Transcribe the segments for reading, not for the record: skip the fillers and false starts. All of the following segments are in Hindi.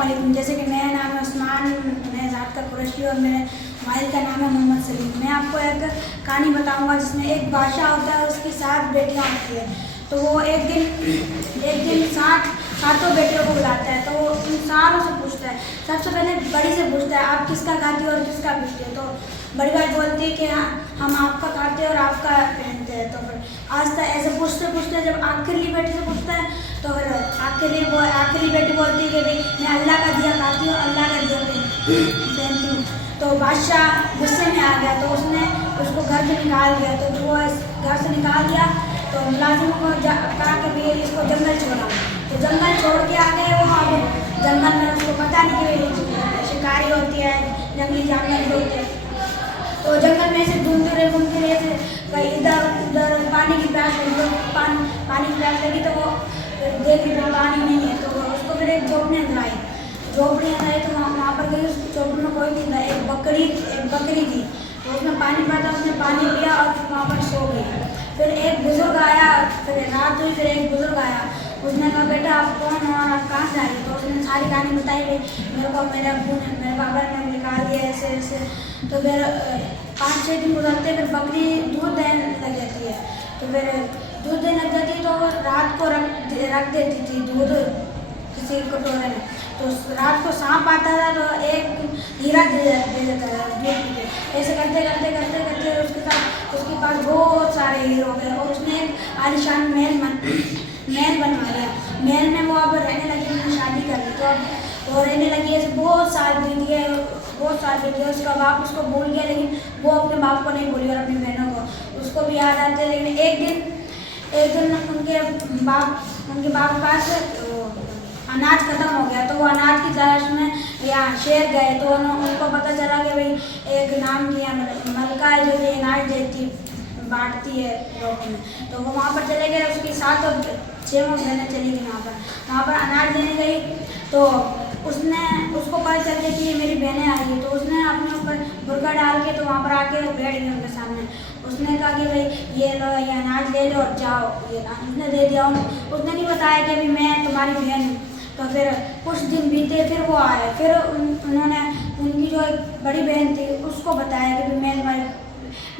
अस्सलामुअलैकुम। जैसे कि मेरा नाम है उस्मान, मैं ज़ात कुरैशी और मेरे वालिद का नाम है मोहम्मद सलीम। मैं आपको एक कहानी बताऊंगा जिसमें एक बादशाह होता है, उसकी 7 बेटियां होती है। तो वो एक दिन सातों बेटियों को बुलाता है। तो वो उन सारों से पूछता है, सबसे पहले बड़ी से पूछता है आप किसका खाती हो और किसका पीती हो। तो बड़ी बात बोलती है कि हाँ हम आपका खाते हैं और आपका पहनते हैं। तो फिर आज तक ऐसे पूछते पूछते जब आखिरी बेटी से पूछता है तो फिर आखिरी बेटी बोलती है कि भाई मैं अल्लाह का दिया खाती हूँ, अल्लाह का दिया पहनती हूँ। तो बादशाह गुस्से में आ गया, तो उसने उसको घर से निकाल दिया। तो जो वो घर से निकाल दिया तो मुलाजिम को कहा कि भाई इसको जंगल छोड़ा। तो जंगल छोड़ के आ गए वो। अब जंगल में उसको पता नहीं कि शिकारी होती है, जंगली जानवर भी होते हैं। तो जंगल में से घूमते रहे थे, कहीं इधर उधर पानी की प्यास लगी। तो वो देख रही पानी नहीं है, तो उसको फिर एक झोपड़ी अंदर आई। तो वहाँ पर गई, उस झोपड़ी में कोई नहीं था। एक बकरी थी, तो उसमें पानी पड़ा था, उसने पानी पिया और वहाँ पर सो गई। फिर एक बुजुर्ग आया, फिर रात हुई, फिर एक बुजुर्ग आया। उसने कहा बेटा आप कौन हो और आप कहाँ से आई? तो उसने सारी कहानी बताई, मेरे को मेरे पापा ने निकाल दिया ऐसे ऐसे। तो फिर 5-6 दिन गुजरते, फिर बकरी दूध देने लग जाती है। तो फिर दूध देने लग जाती है तो रात को रख देती थी दूध किसी कटोरे में। तो रात को सांप आता था तो एक हीरा दे देता था दूध पे। ऐसे करते उसके पास बहुत सारे हीरे हो गए और उसने एक आलीशान महल बनवा लिया। महल में वो अब रहने लगी, उसने शादी कर ली। तो अब वो रहने लगी, ऐसे बहुत साल बीत गए। उसका बाप उसको भूल गया, लेकिन वो अपने बाप को नहीं भूली और अपनी बहनों को उसको भी याद आते। लेकिन एक दिन उनके बाप के पास अनाज खत्म हो गया। तो वो अनाज की तलाश में यहाँ शहर गए। तो उनको पता चला कि भाई एक नाम की मलका है जो ये अनाज देती बांटती है लोगों में। तो वो वहाँ पर चले गए, उसकी 7 और 6 बहनें चली गई वहाँ पर अनाज देने गई। तो उसको पता चल गया कि ये मेरी बहनें आई है। तो उसने अपने ऊपर बुर्का डाल के तो वहाँ पर आके बैठ गई उनके सामने। उसने कहा कि भाई ये लो, ये अनाज ले लो और जाओ। ये उसने दे दिया। उसने नहीं बताया कि अभी मैं तुम्हारी बहन हूँ। तो फिर कुछ दिन बीते, फिर वो आए। फिर उन्होंने उनकी जो एक बड़ी बहन थी उसको बताया कि मैं तुम्हारी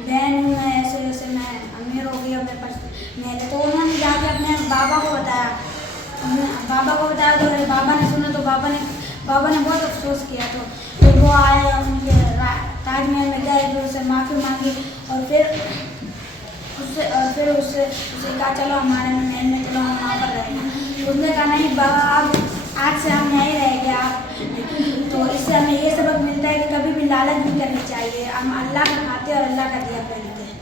बहन हूँ, मैं ऐसे मैं अमीर हो गई और मेरे पास मेरे। तो उन्होंने जाके अपने बाबा को बताया। तो मेरे बाबा ने सुना। तो बाबा ने बहुत अफसोस किया। तो वो आए, उनके ताजमहल में गए, फिर उससे माफ़ी मांगी और फिर उससे कहा चलो हमारे महल में चलो, हम वहाँ पर रहेंगे। उसने कहा नहीं बाबा, आप आज से हम यहीं रहेंगे। आप तो इससे हमें ये सबक मिलता है कि कभी भी लालच नहीं करनी चाहिए। हम अल्लाह का खाते और अल्लाह का दिया पहनते हैं।